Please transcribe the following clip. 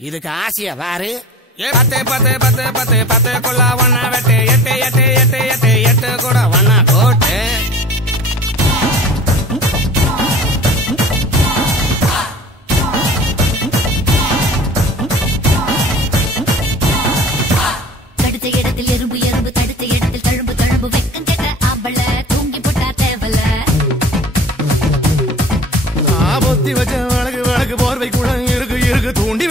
இதுக்கு ஆசையா பாரு. 10 10 10 10 10 கொள்ள ஒன்னா வெட்டு 8 8 8 8 8 கூட ஒன்னா போட்டு தடுத்த இடத்தில் எறும்பு எறும்பு தடுத்த இடத்தில் தழும்பு தழும்பு வெக்கம் கேட்ட ஆம்பள தூங்கி போட்டா தேவல ஆபத்தி வச்ச வழக்கு வழக்கு போர்வை கூட இருக்கு இருக்கு தூண்டி